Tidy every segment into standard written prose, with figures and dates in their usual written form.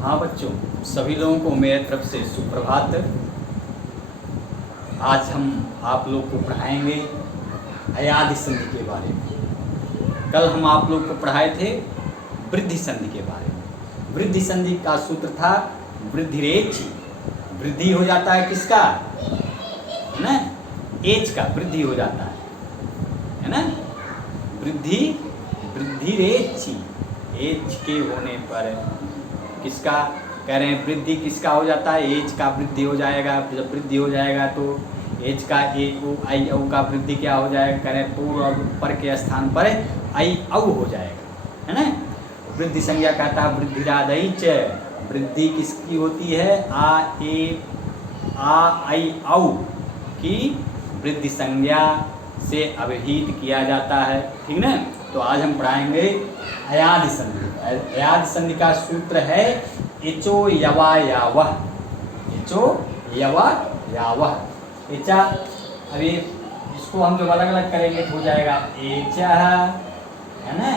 हाँ बच्चों, सभी लोगों को मेरे तरफ से सुप्रभात। आज हम आप लोग को पढ़ाएंगे अयादि संधि के बारे में। कल हम आप लोग को पढ़ाए थे वृद्धि संधि के बारे में। वृद्धि संधि का सूत्र था वृद्धिरेचि। वृद्धि हो जाता है किसका, है ना, एच का वृद्धि हो जाता है ना। वृद्धिरेचि, एच के होने पर किसका कह रहे हैं, वृद्धि किसका हो जाता है, एच का वृद्धि हो जाएगा। जब वृद्धि हो जाएगा तो एच का ए ओ आई औ का वृद्धि क्या हो जाएगा, कह रहे हैं पूर्व और पर के स्थान पर आई औ हो जाएगा, है ना। वृद्धि संज्ञा कहता है वृद्धिरादैच। वृद्धि किसकी होती है, आ आई औ की वृद्धि संज्ञा से अभिहित किया जाता है, ठीक ना। तो आज हम पढ़ाएंगे अयादि संधि। अयादि संधि का सूत्र है एचो यवा यावह। एचो यवा यावह। एचा, अभी इसको हम जब अलग अलग करेंगे तो हो जाएगा एचा, है ना।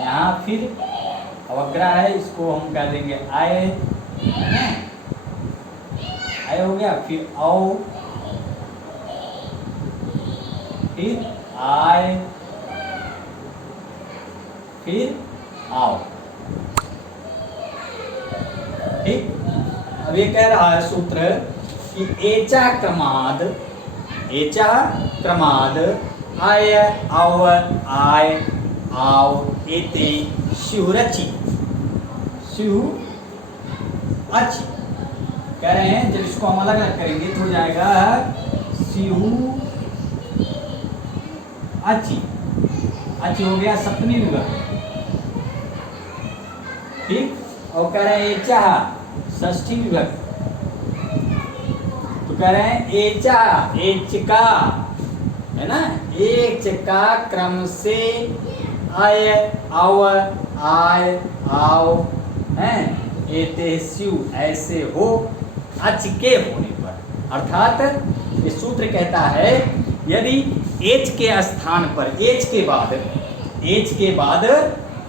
यहाँ फिर अवग्रह है, इसको हम कह देंगे आय, है ना। आय हो गया, फिर औ, फिर आय, फिर आओ, ठीक। अब ये कह रहा है सूत्र कि एचा क्रमाद आय आव आय आओ एते शिहुरचि। शिहु अच्छी कह रहे हैं, जब इसको हम अलग अलग करेंगे तो हो जाएगा शिहु अच्छी। अच्छी हो गया सप्तमी विभक्ति, ठीक। और कह रहे हैं एचा षष्ठी विभक्ति, तो कह रहे हैं एचा, एच का, है ना, एच का क्रम से आय आव आय आओ, है एते स्यु ऐसे हो अच के होने पर। अर्थात ये सूत्र कहता है यदि एच के स्थान पर, एच के बाद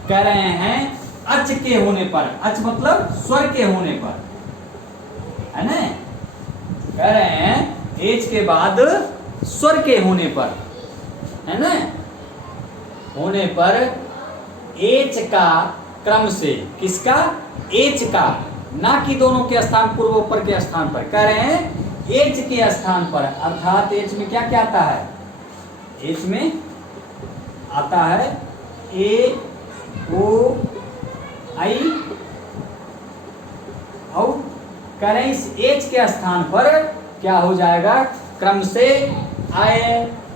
कह रहे हैं अच के होने पर, अच मतलब स्वर के होने पर, है ना। कह रहे हैं एच के बाद स्वर के होने पर, है ना, होने पर एच का क्रम से, किसका, एच का, ना कि दोनों के स्थान पूर्व ऊपर के स्थान पर। कह रहे हैं एच के स्थान पर, अर्थात एच में क्या क्या आता है, एच में आता है ए ओ आई औ। कह रहे हैं इस एच के स्थान पर क्या हो जाएगा, क्रम से आय,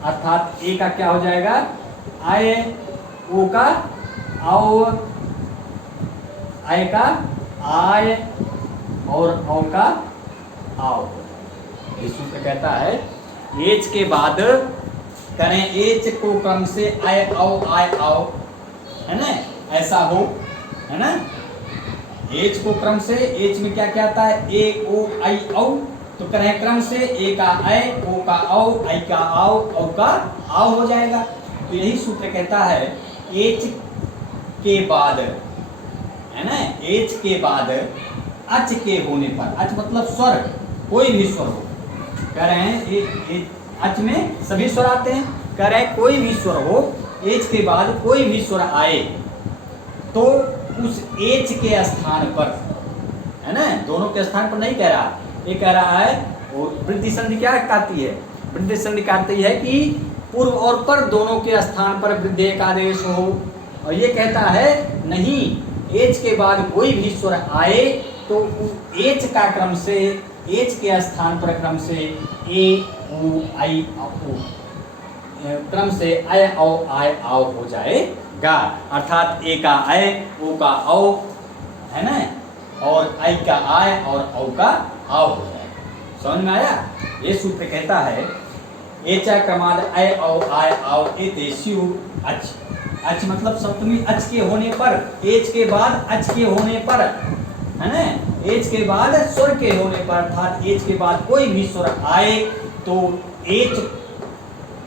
अर्थात ए का क्या हो जाएगा आय, ओ का आओ, आय का आय और औ का आओ। ये सूत्र कहता है एच के बाद करें, एच को क्रम से आय आओ आय आओ, है ना, ऐसा हो, है ना। एच को क्रम से, एच में क्या क्या आता है ए ओ आई औ, तो करें क्रम से ए का आय, ओ का औ, आई का आओ, औ का आओ हो जाएगा। तो यही सूत्र कहता है एच के बाद, है ना, एच के बाद अच के होने पर, अच मतलब स्वर, कोई भी स्वर हो, कह रहे हैं अच में सभी स्वर आते हैं, कह रहे हैं कोई भी स्वर हो, एच के बाद कोई भी स्वर आए तो उस एच के स्थान पर, है ना, दोनों के स्थान पर नहीं कह रहा, ये कह रहा है वो वृद्धि संधि क्या कहती है, वृद्धि संधि कहती है कि पूर्व और पर दोनों के स्थान पर वृद्धि एक आदेश हो। और ये कहता है नहीं, एच के बाद कोई भी स्वर आए तो एच का क्रम से, एच के स्थान पर क्रम से ए ओ आई ओ, क्रम से आय औ आय आओ हो जाएगा। अर्थात ए का आय, ओ का औ, है ना, और आई का आय और औ का आओ हो जाएगा। समझ में आया। ये सूत्र कहता है एचा क्रमाद आय औ आय आओ एते स्यु अच। अच मतलब सप्तमी अच के होने पर, एच के बाद अच के होने पर, है ना, एच के बाद स्वर के होने पर, अर्थात एच के बाद कोई भी स्वर आए तो एच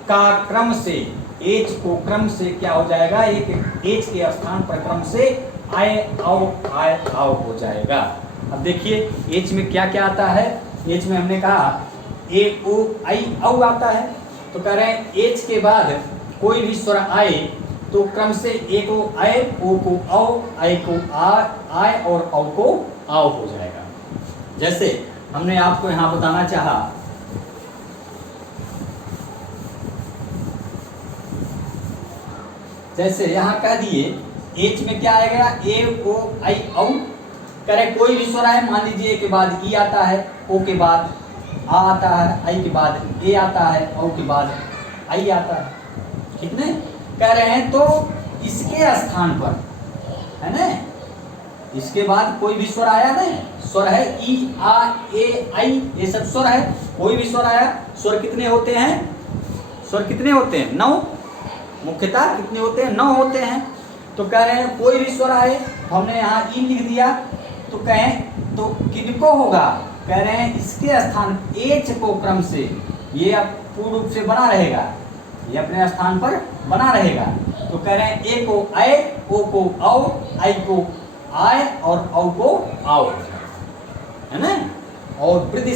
का क्रम से, एच को क्रम से क्या हो जाएगा, एक एच के स्थान पर क्रम से आए आओ हो जाएगा। अब देखिए एच में क्या क्या आता है। एच में हमने कहा ए ओ आई औ आता है। तो कह रहे हैं एच के बाद कोई भी स्वर आए तो क्रम से ए को आए, ओ को औ, आई को आए और औ को आओ हो जाएगा। जैसे हमने आपको यहां बताना चाहा, जैसे यहां कह दिए एच में क्या आएगा, ए ओ आई औ। करे कोई भी स्वर आए, मान लीजिए ए के बाद ई आता है, ओ के बाद आ आता है, आई के बाद ए आता है, औ के बाद आई आता है। ठीक है, कह रहे हैं तो इसके स्थान पर है ना, इसके बाद कोई भी स्वर आया ना, स्वर है ई आ ए आई, ये सब स्वर है। कोई भी स्वर आया, स्वर कितने होते हैं, स्वर कितने होते हैं, 9 मुख्यतः कितने होते हैं, 9 होते हैं। तो कह रहे हैं कोई भी स्वर आए, हमने यहाँ ई लिख दिया, तो कहें तो किनको होगा, कह रहे हैं इसके स्थान एच को क्रम से ये अब पूर्ण रूप से बना रहेगा, ये अपने स्थान पर बना रहेगा। तो कह रहे हैं ए को आए, ओ को औ, आई को आए और औ को आओ, है ना। और वृद्धि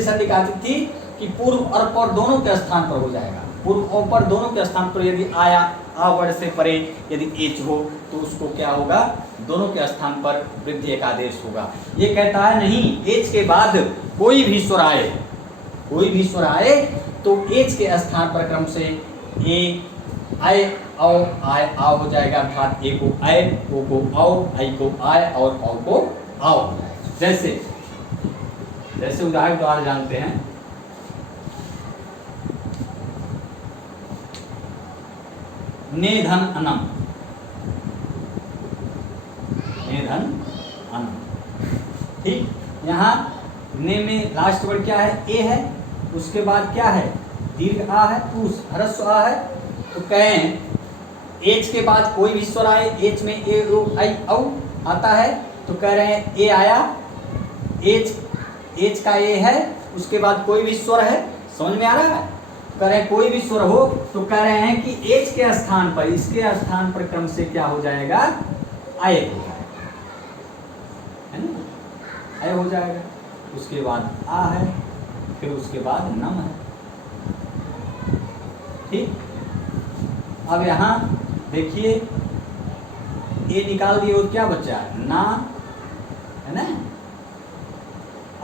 संधि का अर्थ थी कि पूर्व और पर दोनों के स्थान पर हो जाएगा। पूर्व और पर दोनों के स्थान पर यदि आया आ वर्ड से परे यदि एच हो तो उसको क्या होगा, दोनों के स्थान पर वृद्धि एक आदेश होगा। ये कहता है नहीं, एच के बाद कोई भी स्वर आए, कोई भी स्वर आए तो एच के स्थान पर क्रम से ए आए आओ हो जाएगा, अर्थात ए को आए, ओ को आओ, आई को आए और औ को आओ। जैसे जैसे उदाहरण द्वारा जानते हैं, नेधन अनम, नेधन अनम। ठीक, यहाँ ने में लास्ट वर्ड क्या है, ए है, उसके बाद क्या है, दीर्घ आ है, उस ह्रस्व आ है। तो कहें एच के बाद कोई भी स्वर आए, एच में ए ओ आई औ आता है, तो कह रहे हैं ए आया, एच का ए है, उसके बाद कोई भी स्वर है, समझ में आ रहा है। कह रहे हैं कोई भी स्वर हो तो कह रहे हैं कि एच के स्थान पर, इसके स्थान पर क्रम से क्या हो जाएगा, आए हो जाएगा, है ना, आए हो जाएगा। उसके बाद आ है, फिर उसके बाद नम है। ठीक, अब यहाँ देखिए ए निकाल दिए और क्या बचा, ना, है ना,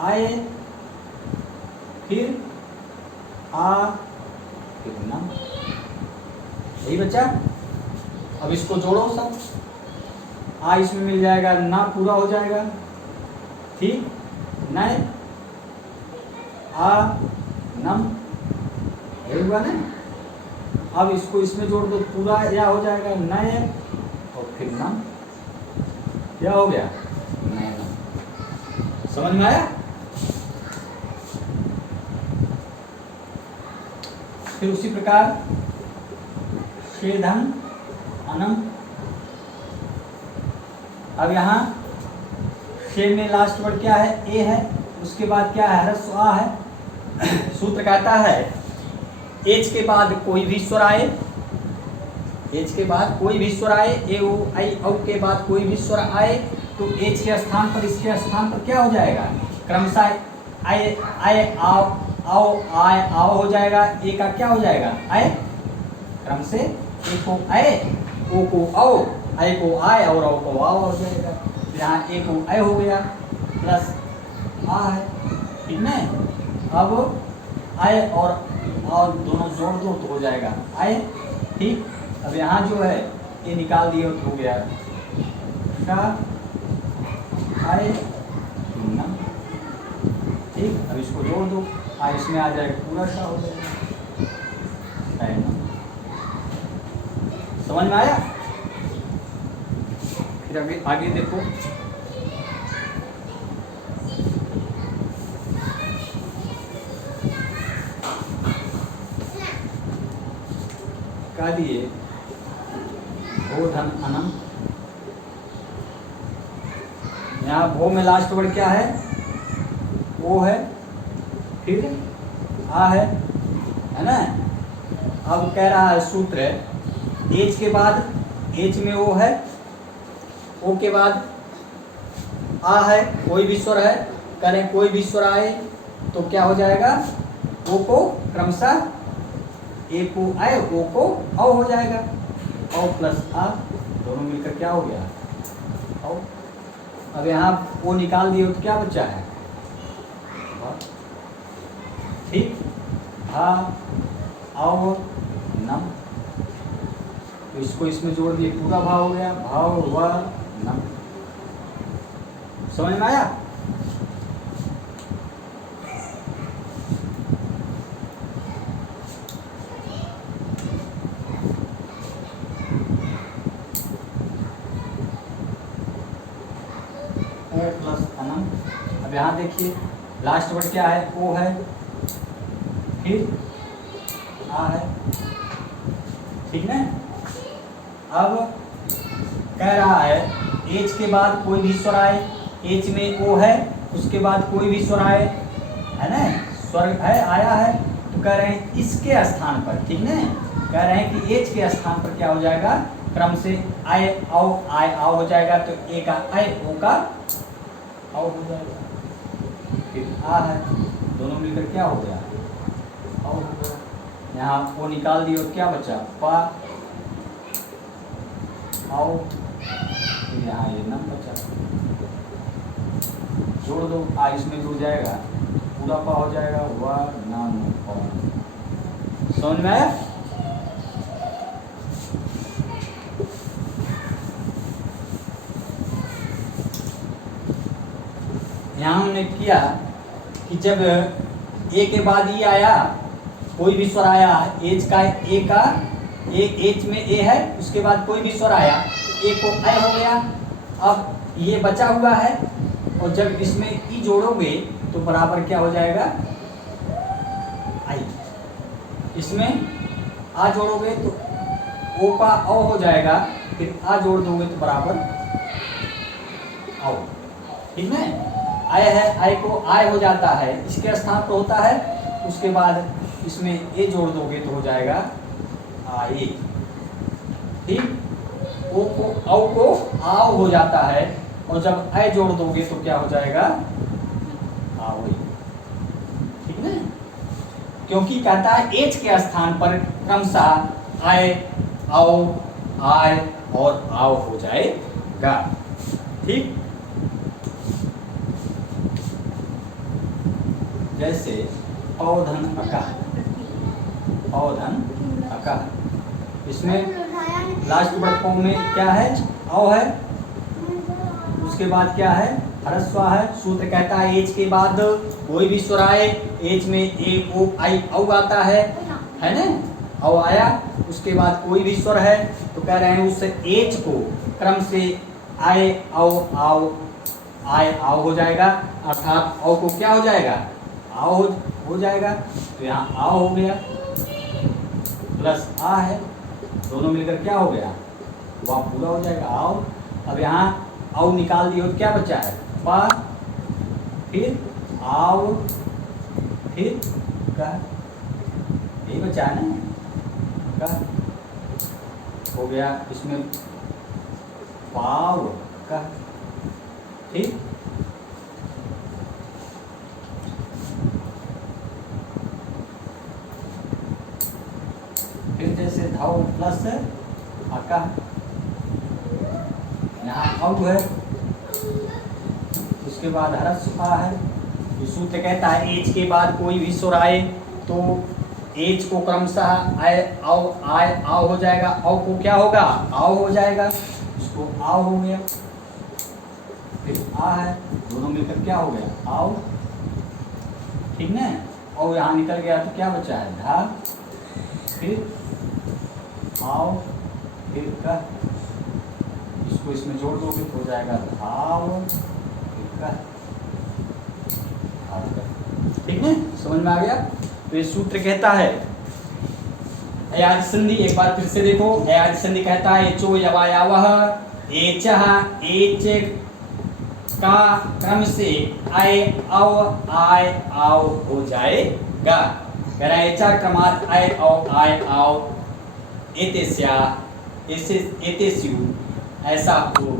आए, फिर आ, फिर ना, यही बचा। अब इसको जोड़ो सब, आ इसमें मिल जाएगा, ना पूरा हो जाएगा। ठीक, नए आ नम, यही हुआ ना। अब इसको इसमें जोड़ दो, पूरा या हो जाएगा नए और फिर नम, क्या हो गया, नए नम। समझ में आया। फिर उसी प्रकार शेधन अनम। अब यहाँ शे में लास्ट वर्ड क्या है, ए है, उसके बाद क्या है, ह्रस्व आ है। सूत्र कहता है एच के बाद कोई भी स्वर आए, एच के बाद कोई भी स्वर आए, ए ओ आई औ के बाद कोई भी स्वर आए तो एच के स्थान पर, इसके स्थान पर क्या हो जाएगा, क्रमशः आए आए आओ आए आओ हो जाएगा। ए का क्या हो जाएगा, आए, क्रम से ए को आए, ओ को आओ, आई को आए और औ को आओ हो जाएगा। यहाँ ए को आए हो गया प्लस आ है, ठीक है। अब आए और दोनों जोड़ दो तो हो जाएगा आए। ठीक, अब यहाँ जो है ये निकाल दिए तो हो गया का आए ना। ठीक, अब इसको जोड़ दो, आ इसमें आ जाएगा पूरा सा हो जाएगा, है ना। समझ में आया। फिर अभी आगे देखो, कह दिए भो धन अनम। यहाँ भो में लास्ट वर्ड क्या है, ओ है, फिर आ है ना। अब कह रहा है सूत्र, एच के बाद, एच में ओ है, ओ के बाद आ है, कोई भी स्वर है, करें कोई भी स्वर आए तो क्या हो जाएगा, ओ को क्रमशः ए को आए, ओ को औ हो जाएगा, औ प्लस आ दोनों मिलकर क्या हो गया, औ। अब यहाँ ओ निकाल दिए तो क्या बचा है, ठीक, हा औ नम, तो इसको इसमें जोड़ दिए, पूरा भाव हो गया, भाव व नम। समझ में आया? ओ प्लस अनम। अब यहाँ देखिए लास्ट वर्ड क्या है, ओ है, फिर आ है, ठीक ना। अब कह रहा है एच के बाद कोई भी स्वर आए, एच में ओ है, उसके बाद कोई भी स्वर आए, है ना, स्वर है आया है, तो कह रहे हैं इसके स्थान पर, ठीक ना, कह रहे हैं कि एच के स्थान पर क्या हो जाएगा, क्रम से आए आओ हो जाएगा, तो ए का आए, ओ का आओ हो जाएगा, फिर आ है, दोनों मिलकर क्या हो गया, आओ हो गया। यहाँ ओ निकाल दिए और क्या बचा, पा आओ, फिर यहाँ ये नम बचा, जोड़ दो, आ इसमें जुड़ जाएगा, पूरा पा हो जाएगा, व नाम पा। समझ में आया? यहाँ हमने किया कि जब ए के बाद ई आया, कोई भी स्वर आया, एच का ए का ए, एच में ए है, उसके बाद कोई भी स्वर आया, ए को ऐ हो गया। अब ये बचा हुआ है, और जब इसमें ई जोड़ोगे तो बराबर क्या हो जाएगा, आई। इसमें आ जोड़ोगे तो ओ का औ हो जाएगा, फिर आ जोड़ दोगे तो बराबर आओ, ठीक है। आय है, आय को आय हो जाता है, इसके स्थान पर होता है, उसके बाद इसमें ए जोड़ दोगे तो हो जाएगा आए, ठीक। ओ को औ को आओ हो जाता है, और जब आय जोड़ दोगे तो क्या हो जाएगा, आओ, ठीक है। क्योंकि कहता है एच के स्थान पर क्रमशः आय आओ आय और आओ हो जाएगा, ठीक। जैसे औधन अका, औधन अका, इसमें लास्ट वर्ड फॉर्म में क्या है, औ है, उसके बाद क्या है, ह्रस्व है। सूत्र कहता है एच के बाद कोई भी स्वर आए, एच में ए ओ आई औ आता है ना, औ आया, उसके बाद कोई भी स्वर है, तो कह रहे हैं उस एच को क्रम से आए औ आओ आए आओ हो जाएगा, अर्थात औ को क्या हो जाएगा, आओ हो जाएगा, तो यहाँ आओ हो गया, प्लस आ है, दोनों मिलकर क्या हो गया, वह पूरा हो जाएगा, आओ। अब यहाँ आओ निकाल दिए तो क्या बचा है, पा, फिर आओ, फिर का, यही बचा है ना, का हो गया, इसमें पाव का, ठीक। फिर जैसे धाव प्लस आका, यहाँ औ है, उसके बाद ह्रस्व आ है। ये सूत्र कहता है एच के बाद कोई भी स्वर आए तो एच को क्रमशः आय आओ हो जाएगा, औ को क्या होगा, आओ हो जाएगा, इसको आओ हो गया, फिर आ है, दोनों मिलकर क्या हो गया, आओ, ठीक ना। और यहाँ निकल गया तो क्या बचा है, धा, फिर आओ, फिर का, इसको इसमें जोड़ दोगे तो हो जाएगा धाव, फिर का, ठीक है, समझ में आ गया। तो ये सूत्र कहता है अयाज संधि, एक बार फिर से देखो, अयाज संधि कहता है एचो यवायावह एचह एच का क्रम से आय आओ हो जाएगा, कह रहा है एचा क्रमात् आय आओ एतेस्या एतेस्यु, ऐसा हो,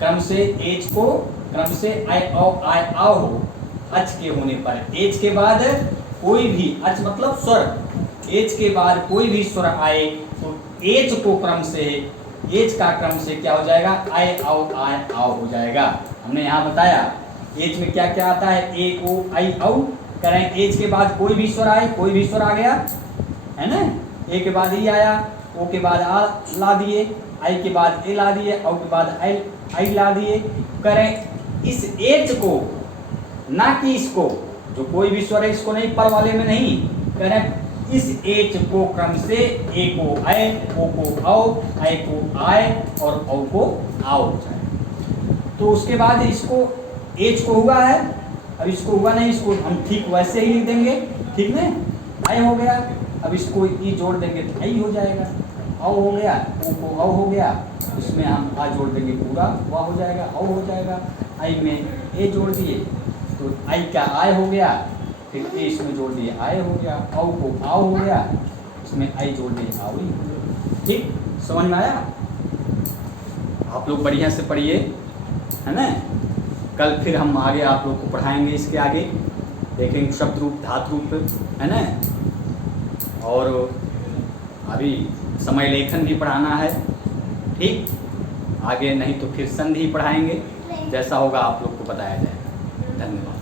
क्रम से एच को क्रम से आय आओ हो अच के होने पर, एच के बाद कोई भी, अच मतलब स्वर, एच के बाद कोई भी स्वर आए तो एच को क्रम से, एच का क्रम से क्या हो जाएगा, आय आओ हो जाएगा। हमने यहाँ बताया एच में क्या क्या आता है, ए ओ आई औ करें, एच के बाद कोई भी स्वर आए, कोई भी स्वर आ गया है ना, ए के बाद ई आया, ओ के बाद आ ला दिए, आई के बाद ए ला दिए, औ के बाद आई ला दिए। करें इस एच को, ना कि इसको, जो कोई भी स्वर है इसको नहीं, पर वाले में नहीं, करें इस एच को क्रम से ए को आए, ओ को आओ, आई को आए और औ को आओ हो जाए। तो उसके बाद इसको एच को हुआ है, अब इसको हुआ नहीं, इसको हम ठीक वैसे ही लिख देंगे, ठीक ना, आई हो गया। अब इसको ई जोड़ देंगे तो आई हो जाएगा, औ हो गया, ओ को औ हो गया, इसमें हम आ जोड़ देंगे पूरा वाह हो जाएगा, औ हो जाएगा। आई में ए जोड़ दिए तो आई का आय हो गया, फिर ए इसमें जोड़ दिए आय हो गया, औ को आओ हो गया, इसमें आई जोड़ दिए आओ ही हो गया। ठीक, समझ में आया? आप लोग बढ़िया से पढ़िए, है ना। कल फिर हम आगे आप लोग को पढ़ाएंगे, इसके आगे देखेंगे शब्द रूप, धातु रूप, है ना। और अभी समय लेखन भी पढ़ाना है, ठीक। आगे नहीं तो फिर संधि पढ़ाएंगे, जैसा होगा आप लोग को बताया जाएगा। धन्यवाद।